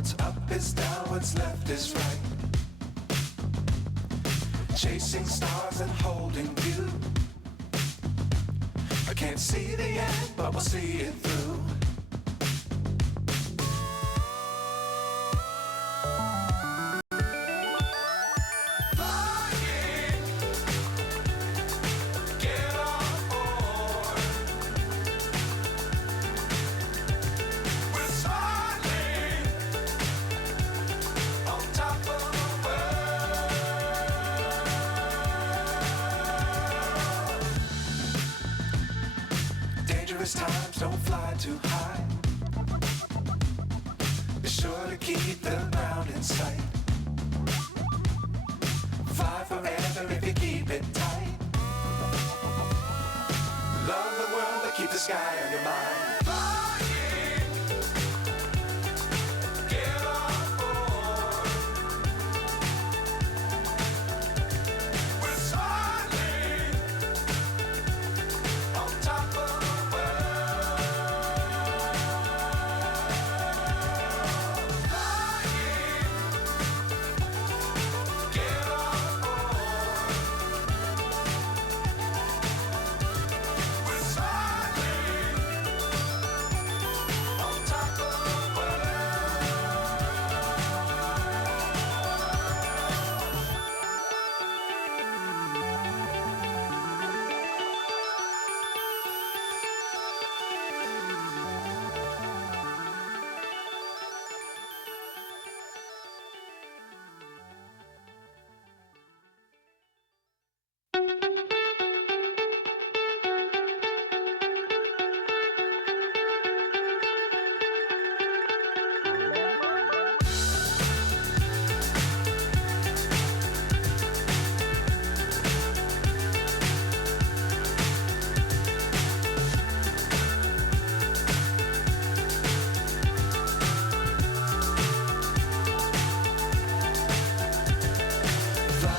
What's up is down, what's left is right. Chasing stars and holding you. I can't see the end, but we'll see it through. Times don't fly too high. Be sure to keep the ground in sight. Fly forever if you keep it tight. Love the world but keep the sky on your mind.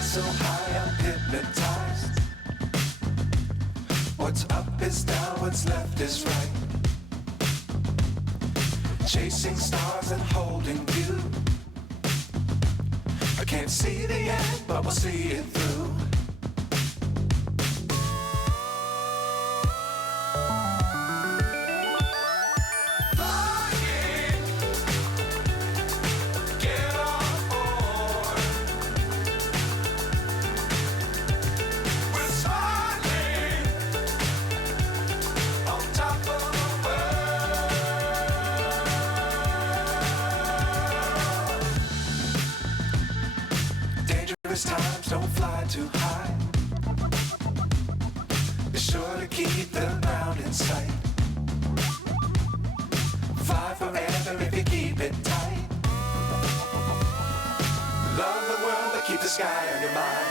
So high I'm hypnotized. What's up is down, what's left is right. Chasing stars and holding you. I can't see the end, but we'll see it through. Times don't fly too high. Be sure to keep the ground in sight. Fly forever if you keep it tight. Love the world but keep the sky on your mind.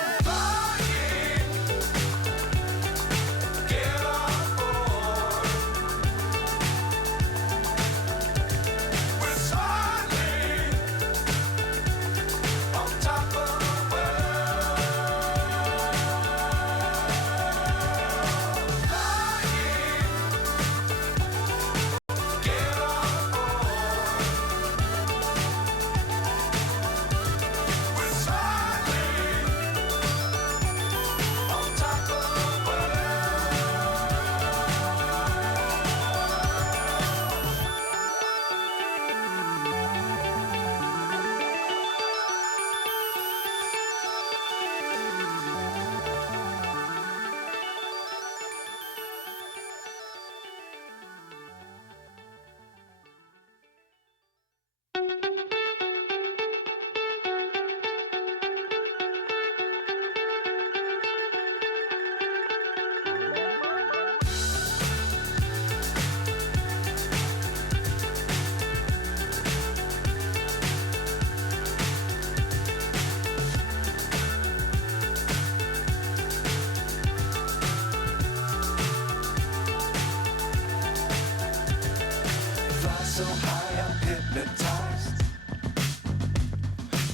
So high I'm hypnotized.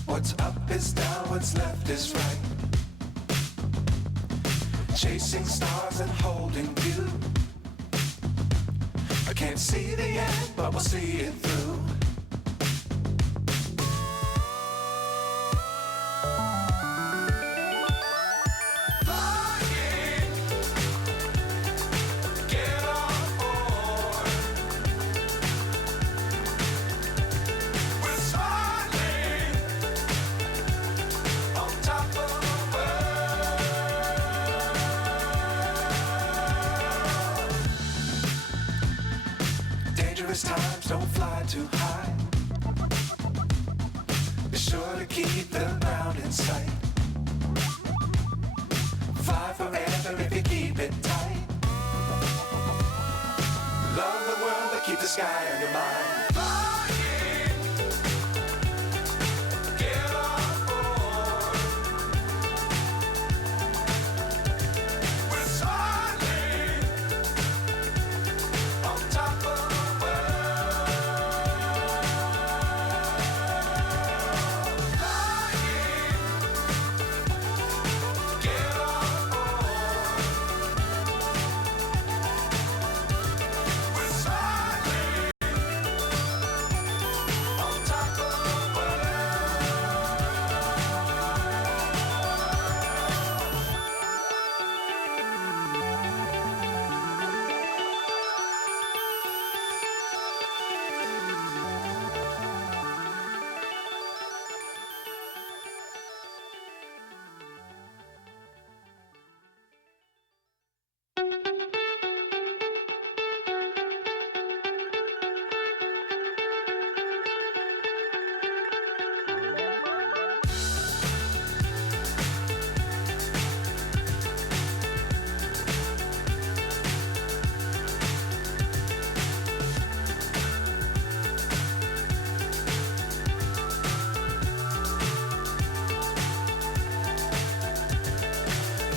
What's up is down, what's left is right. Chasing stars and holding you. I can't see the end, but we'll see it through. don't fly too high. Be sure to keep the ground in sight. Fly forever if you keep it tight. Love the world, but keep the sky on your mind. Flying, get on board. We're soaring on top of the world. Flying, get on board. We're soaring on top of the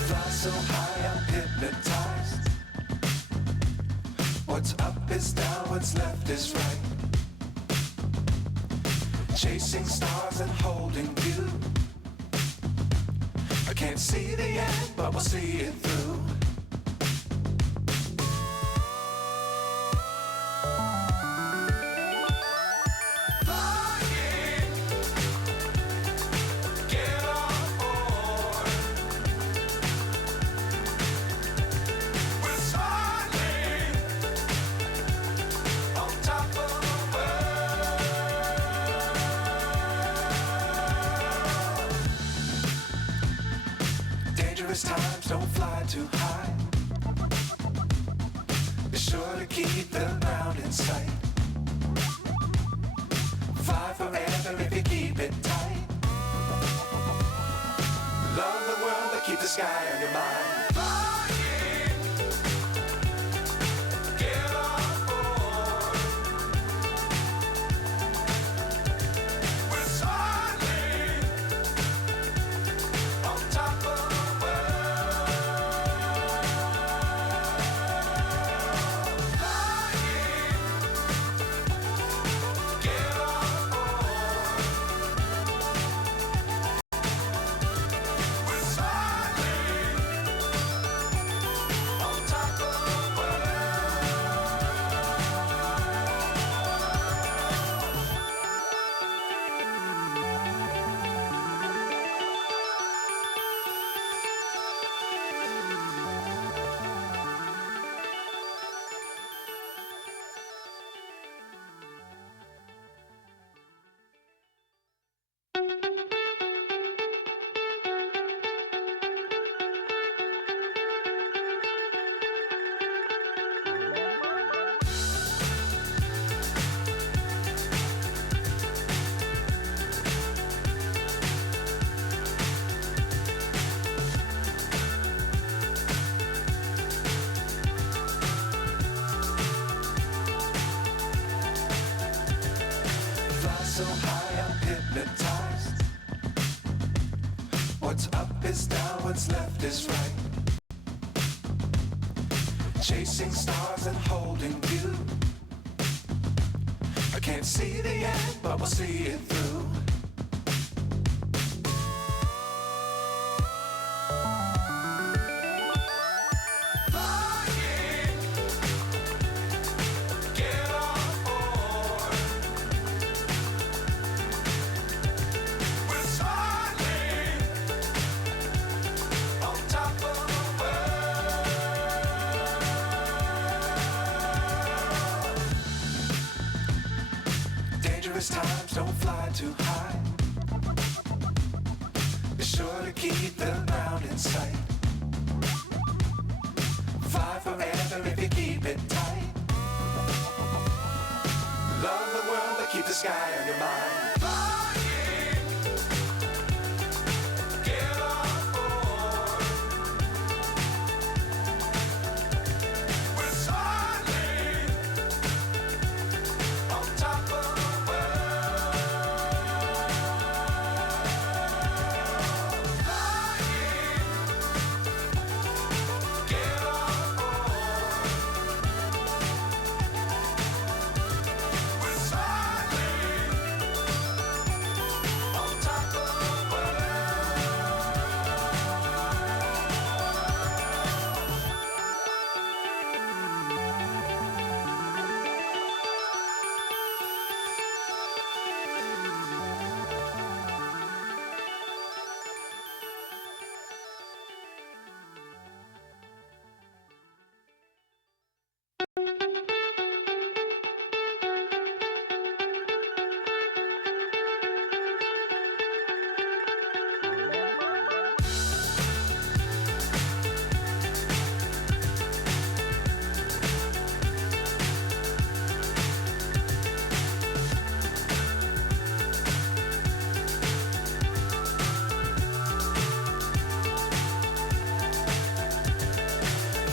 fly so high, I'm hypnotized. What's up is down, what's left is right. Chasing stars and holding you. I can't see the end, but we'll see it through. Flying, get on board. We're soaring on top of the world. Dangerous times, don't fly too high. Be sure to keep the ground in sight. Fly forever if you keep it tight. Love the world, but keep the sky on your mind. Flying, get on board. We're soaring on top of the world. Flying, get on board. We're soaring on top of the fly so high, I'm hypnotized. What's up is down, what's left is right. Chasing stars and holding you. I can't see the end, but we'll see it through. Flying, get on board. We're soaring on top of the world. Dangerous times, don't fly too high. Be sure to keep the ground in sight. Fly forever if you keep it tight. Love that keep the sky on your mind. Flying, get on board. We're soaring on top of the world. Flying, get on board. We're soaring on top of the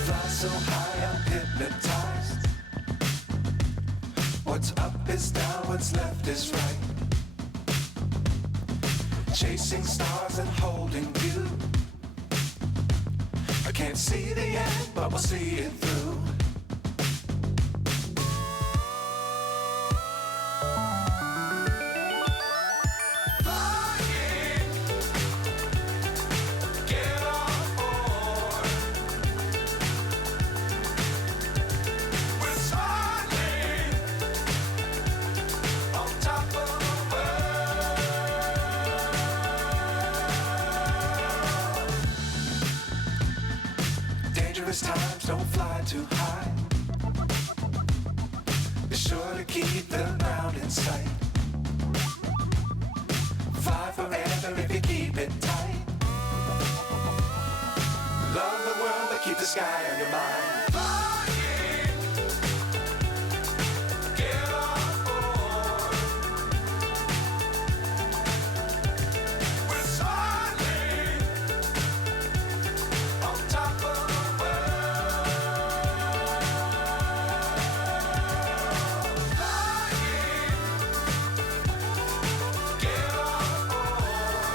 fly so high, I'm hypnotized. What's up is down, what's left is right. Chasing stars and holding you. I can't see the end, but we'll see it through. Flying, get on board. We're soaring on top of the world. Dangerous times, don't fly too high. Be sure to keep the ground in sight. Fly forever if you keep it tight. Love the world, but keep the sky on your mind. Flying, get on board. We're soaring on top of the world. Flying, get on board.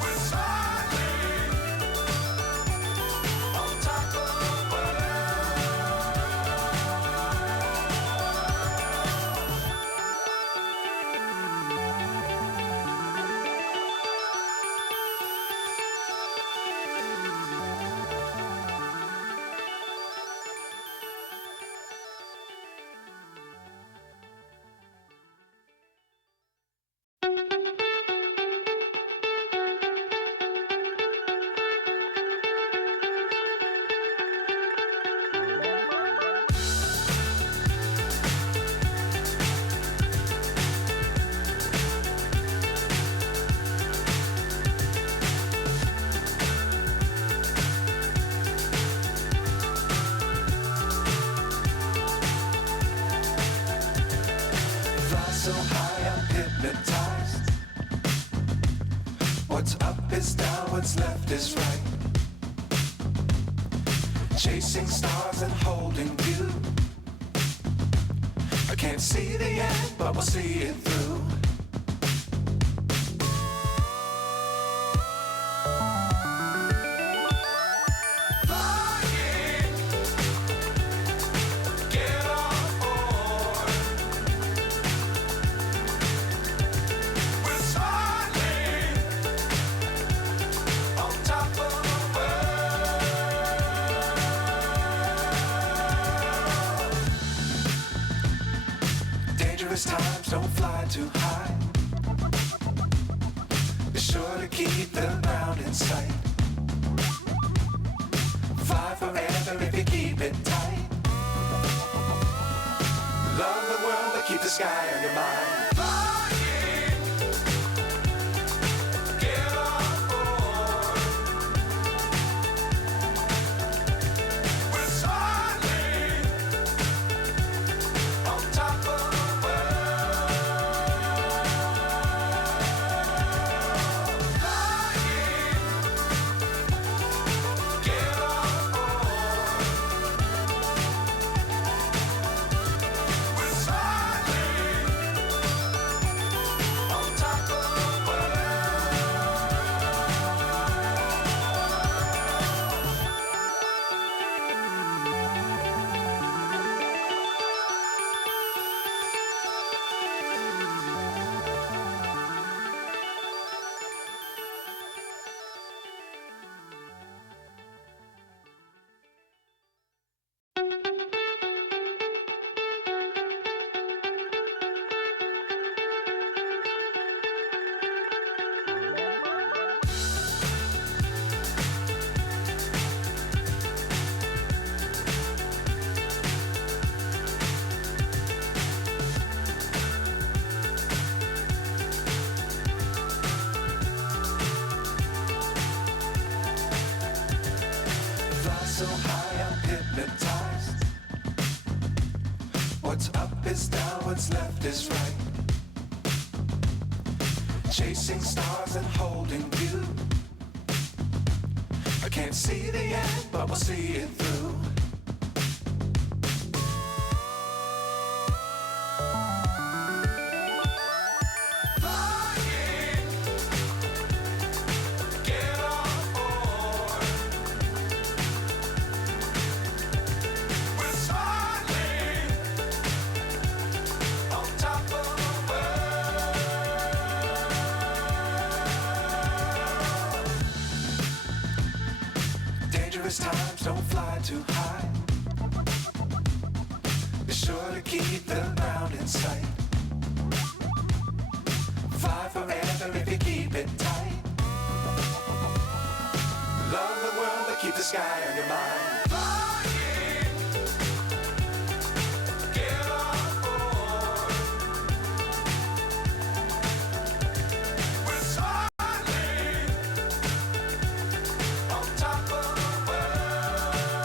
We're soaring on top of the world. Fly so high, I'm hypnotized. What's up is down, what's left is right. Chasing stars and holding you. I can't see the end, but we'll see it through. Flying, get on board. We're soaring on top of the world. Dangerous times, don't fly too high. Be sure to keep the ground in sight. Fly forever if you keep it tight. Love the world, but keep the sky on your mind. Flying, get on board. We're soaring What's up is down, what's left is right. Chasing stars and holding you. I can't see the end, but we'll see it through. Flying, get on board. We're smiling on top of the world. Dangerous times, don't fly too high. Be sure to keep the ground in sight. Fly forever if you keep it tight. Love the world, but keep the sky on your mind.